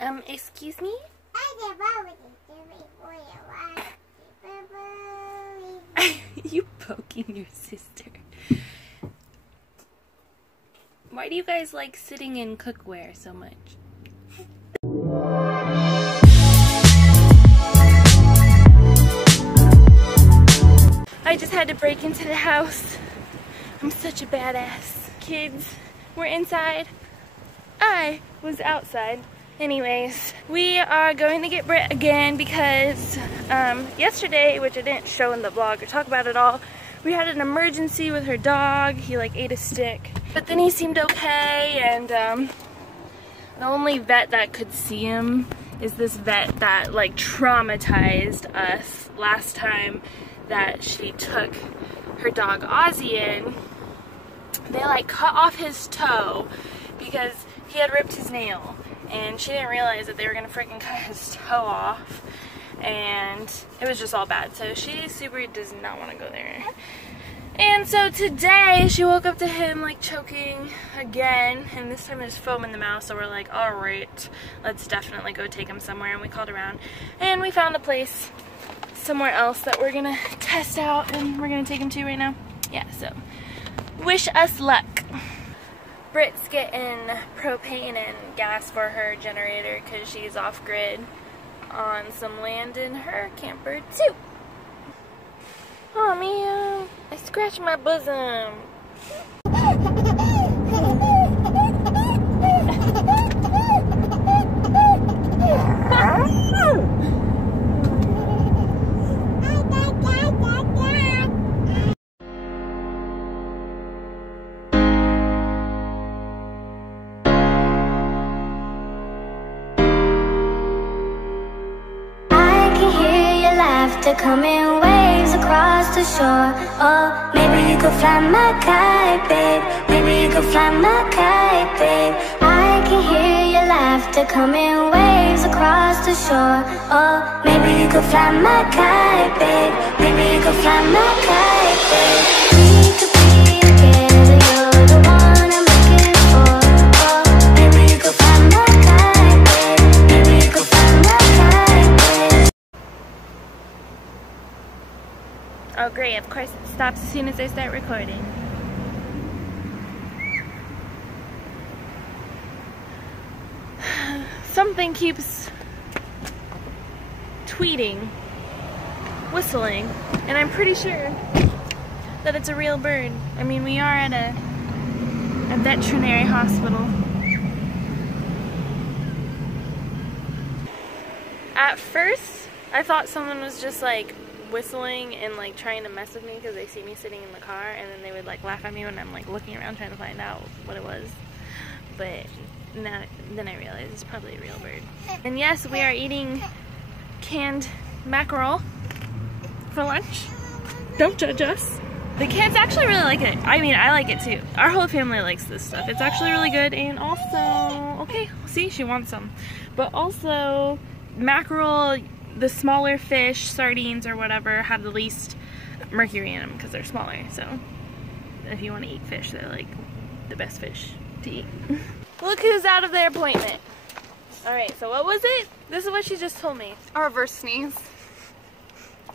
Excuse me? You poking your sister. Why do you guys like sitting in cookware so much? I just had to break into the house. I'm such a badass. Kids were inside. I was outside. Anyways, we are going to get Brit again because yesterday, which I didn't show in the vlog or talk about at all, we had an emergency with her dog. He like ate a stick, but then he seemed okay, and the only vet that could see him is this vet that like traumatized us last time that she took her dog Ozzy in. They like cut off his toe because he had ripped his nail, and she didn't realize that they were gonna freaking cut his toe off, and it was just all bad. So she super does not want to go there. And so today she woke up to him like choking again, and this time there's foam in the mouth, so we're like, alright, let's definitely go take him somewhere. And we called around and we found a place somewhere else that we're gonna test out, and we're gonna take him to right now. Yeah, so wish us luck. Brit's getting propane and gas for her generator because she's off grid on some land in her camper too. Oh man, I scratched my bosom. Coming waves across the shore. Oh, maybe you could fly my kite, babe. Maybe you could fly my kite, babe. I can hear your laughter coming waves across the shore. Oh, maybe you could fly my kite, babe. Maybe you could fly my kite, babe. We could be together, you're the one I'm looking for. Oh, maybe you could fly my kite, babe. Maybe you could fly my kite, babe. Oh great, of course it stops as soon as I start recording. Something keeps tweeting, whistling, and I'm pretty sure that it's a real bird. I mean, we are at a veterinary hospital. At first, I thought someone was just like whistling and like trying to mess with me because they see me sitting in the car, and then they would like laugh at me when I'm like looking around trying to find out what it was. But now, then I realized it's probably a real bird. And yes, we are eating canned mackerel for lunch. Don't judge us. The kids actually really like it. I mean, I like it too. Our whole family likes this stuff. It's actually really good. And also, okay, see, she wants some. But also, mackerel, the smaller fish, sardines or whatever, have the least mercury in them because they're smaller. So if you want to eat fish, they're like the best fish to eat. Look who's out of their appointment. Alright, so what was it? This is what she just told me. A reverse sneeze.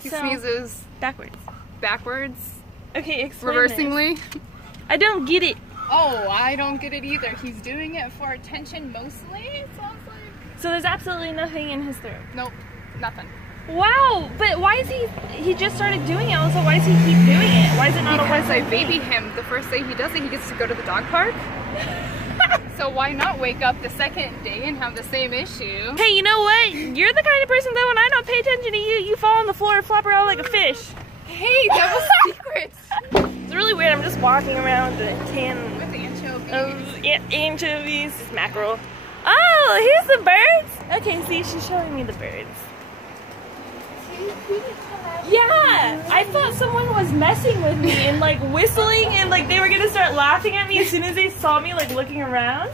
He sneezes backwards. Backwards. Okay, explain Reversingly. this. I don't get it. Oh, I don't get it either. He's doing it for attention mostly, it sounds like. So there's absolutely nothing in his throat? Nope. Nothing. Wow, but why is he just started doing it, so why does he keep doing it? Why is it not because a I baby him. The first day he does it, he gets to go to the dog park. So why not wake up the second day and have the same issue? Hey, you know what? You're the kind of person that when I don't pay attention to you, you fall on the floor and flop around like a fish. Hey, that was secrets. It's really weird. I'm just walking around with a can With anchovies. of anchovies, mackerel. Oh, here's the birds. Okay, see, she's showing me the birds. Yeah, I thought someone was messing with me and like whistling and like they were gonna start laughing at me as soon as they saw me like looking around.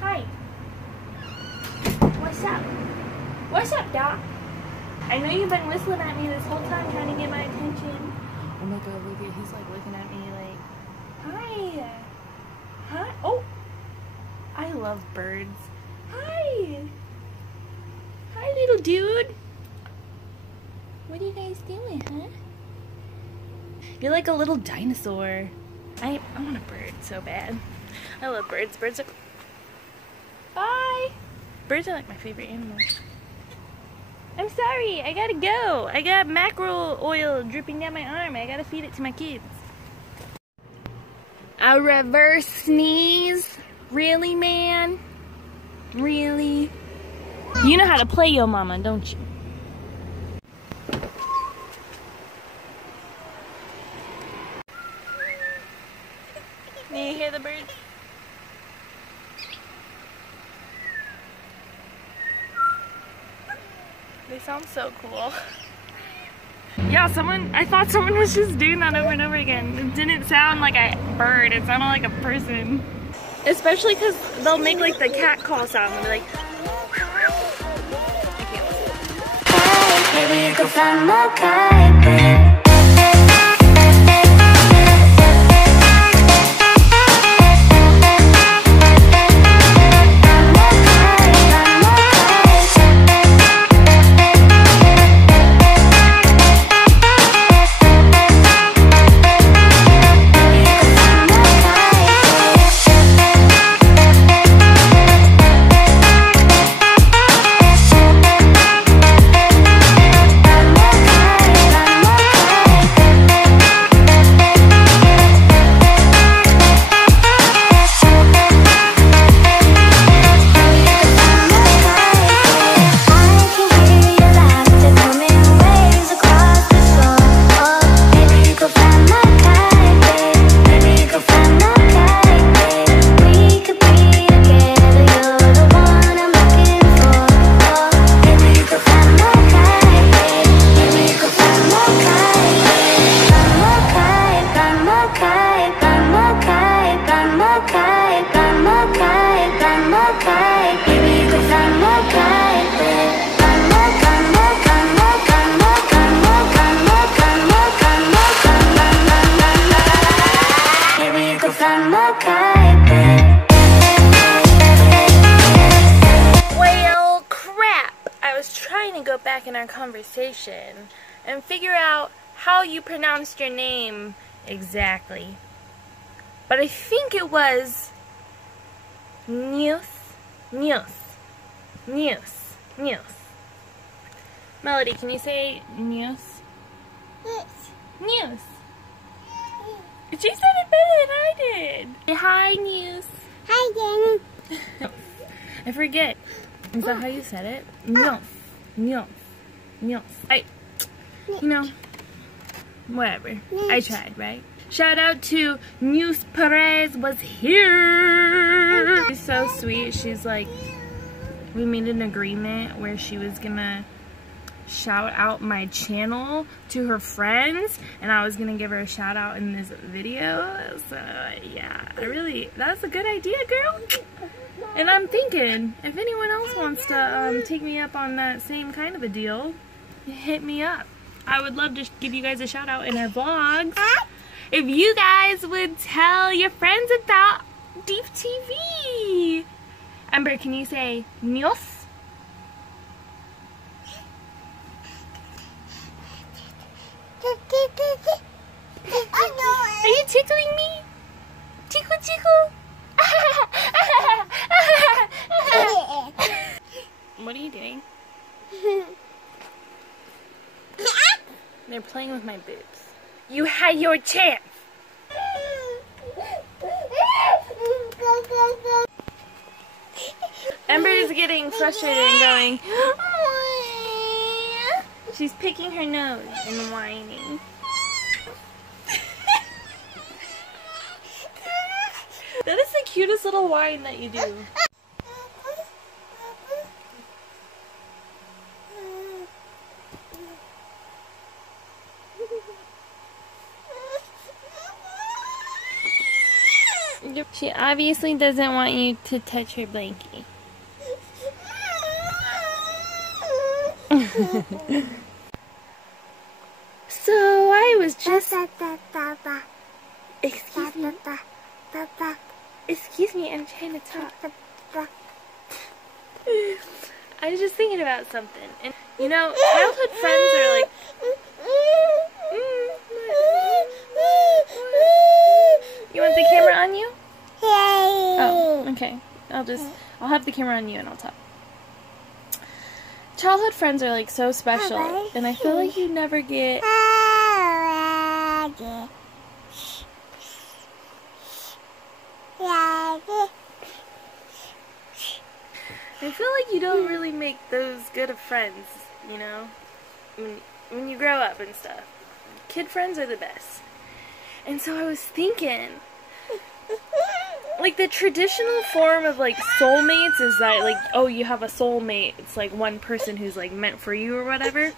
Hi. What's up? What's up, Doc? I know you've been whistling at me this whole time trying to get my attention. Oh my god, look at, he's like looking at me like, hi. Hi. Oh, I love birds. Hi. Hi, little dude. What are you guys doing, huh? You're like a little dinosaur. I want a bird so bad. I love birds. Birds are... Bye! Birds are like my favorite animals. I'm sorry, I gotta go. I got mackerel oil dripping down my arm. I gotta feed it to my kids. A reverse sneeze? Really, man? Really? You know how to play your mama, don't you? Can you hear the birds? They sound so cool. Yeah, I thought someone was just doing that over and over again. It didn't sound like a bird, it sounded like a person. Especially because they'll make like the cat call sound. They'll be like... Maybe you could find my kite. Well, crap! I was trying to go back in our conversation and figure out how you pronounced your name exactly. But I think it was News. Melody, can you say News? News. She said it better than I did. Say hi, News. Hi, Jen. I forget. Is that how you said it? News. You know, whatever. I tried, right? Shout out to News Perez was here. She's so sweet. She's like, we made an agreement where she was gonna shout out my channel to her friends, and I was gonna give her a shout out in this video. So yeah, that's a good idea, girl. And I'm thinking, if anyone else wants to take me up on that same kind of a deal, hit me up. I would love to give you guys a shout out in our vlogs. If you guys would tell your friends about Dief TV. Ember, can you say News? Are you tickling me? Tickle, tickle. What are you doing? They're playing with my boobs. You had your chance. Ember is getting frustrated and going. She's picking her nose and whining. That is the cutest little whine that you do. She obviously doesn't want you to touch her blankie. So I was just... Excuse me. Excuse me, I'm trying to talk. I I was just thinking about something. And, you know, childhood friends are like... You want the camera on you? Oh, okay. I'll have the camera on you and I'll talk. Childhood friends are like so special, and I feel like you never get... I feel like you don't really make those good of friends, you know, when you grow up and stuff. Kid friends are the best. And so I was thinking, like, the traditional form of, like, soulmates is that, like, oh, you have a soulmate. It's, like, one person who's, like, meant for you or whatever.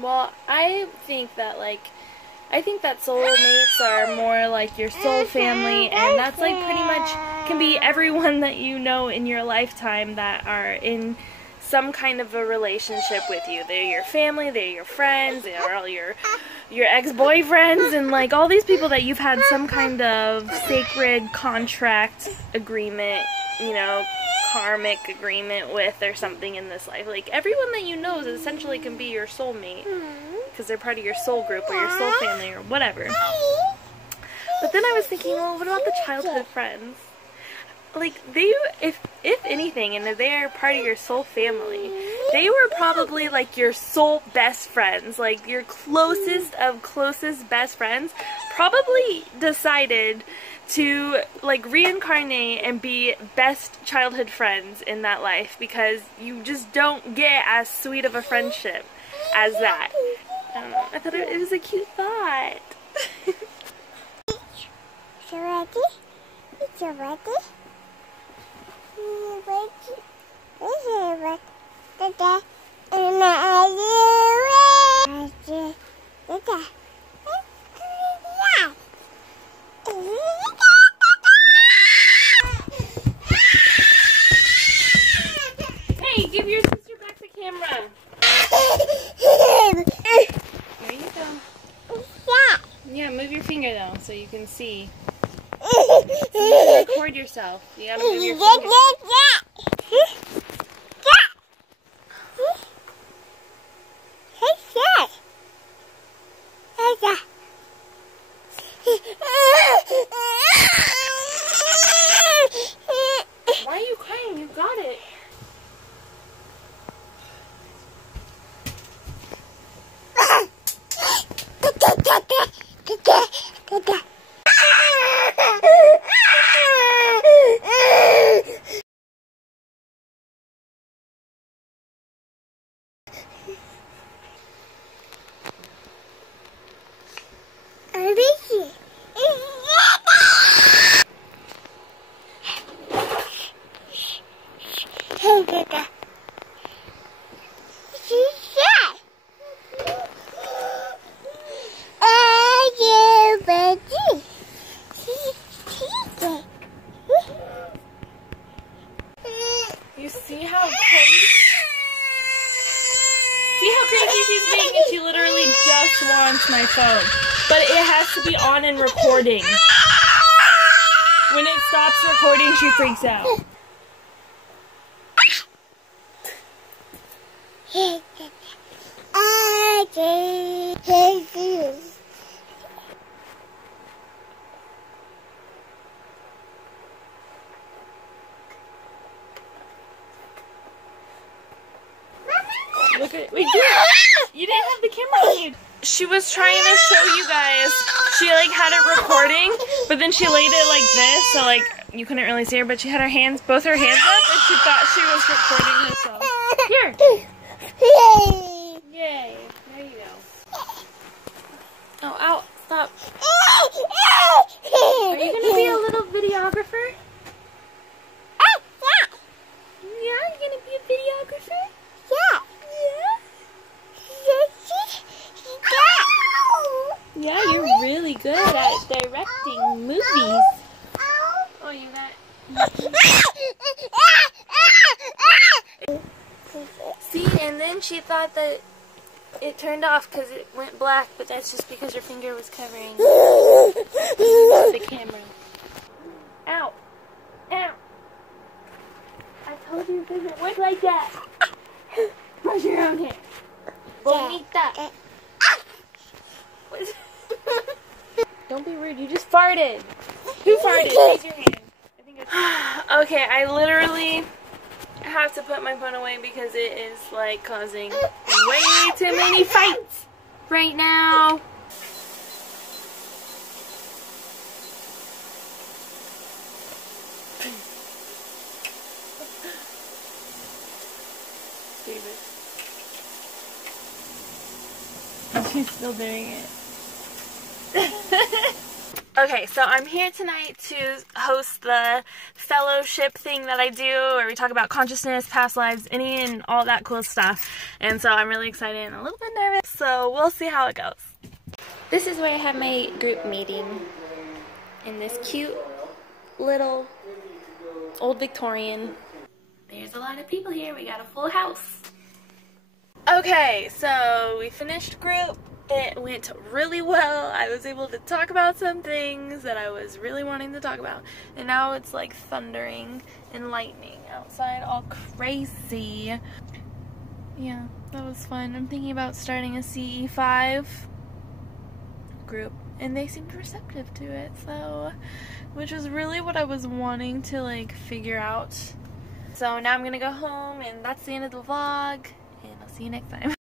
Well, I think that, soulmates are more like your soul family, and that's, like, pretty much can be everyone that you know in your lifetime that are in some kind of a relationship with you. They're your family, they're your friends, they are all your ex-boyfriends, and like all these people that you've had some kind of sacred contract agreement, you know, karmic agreement with or something in this life. Like everyone that you know is essentially can be your soulmate because they're part of your soul group or your soul family or whatever. But then I was thinking, well, what about the childhood friends? Like, they, if anything, and they're part of your soul family, they were probably, like, your soul best friends, like, your closest of closest best friends, probably decided to, like, reincarnate and be best childhood friends in that life, because you just don't get as sweet of a friendship as that. I don't know, I thought it was a cute thought. Hey, give your sister back the camera. There you go. Yeah, move your finger though, so you can see. So you can record yourself. You gotta move your finger. Why are you crying? You got it. You see how crazy? See how crazy she's being? And she literally just wants my phone. But it has to be on and recording. When it stops recording, she freaks out. Look at, wait, you didn't have the camera on you. She was trying to show you guys. She like had it recording, but then she laid it like this, so like you couldn't really see her, but she had her hands, both her hands up, and she thought she was recording herself. Here. Yay. There you go. Oh, ow. Stop. Are you going to be a little videographer? Yeah, you're going to be a videographer? Yeah, you're really good at directing movies. Oh, you got... See, and then she thought that it turned off because it went black, but that's just because her finger was covering the camera. Ow. Ow. I told What's like that? Brush your own hair. Bonita. Don't be rude. You just farted. Who farted? Raise your hand. I think okay, I literally have to put my phone away because it is like causing way too many fights right now. She's still doing it. Okay, so I'm here tonight to host the fellowship thing that I do where we talk about consciousness, past lives, any and all that cool stuff. And so I'm really excited and a little bit nervous, so we'll see how it goes. This is where I have my group meeting in this cute little old Victorian. There's a lot of people here. We got a full house. Okay, so we finished group. It went really well. I was able to talk about some things that I was really wanting to talk about. And now it's like thundering and lightning outside, all crazy. Yeah, that was fun. I'm thinking about starting a CE5 group. And they seemed receptive to it, so, which was really what I was wanting to like figure out. So now I'm gonna go home and that's the end of the vlog. And I'll see you next time.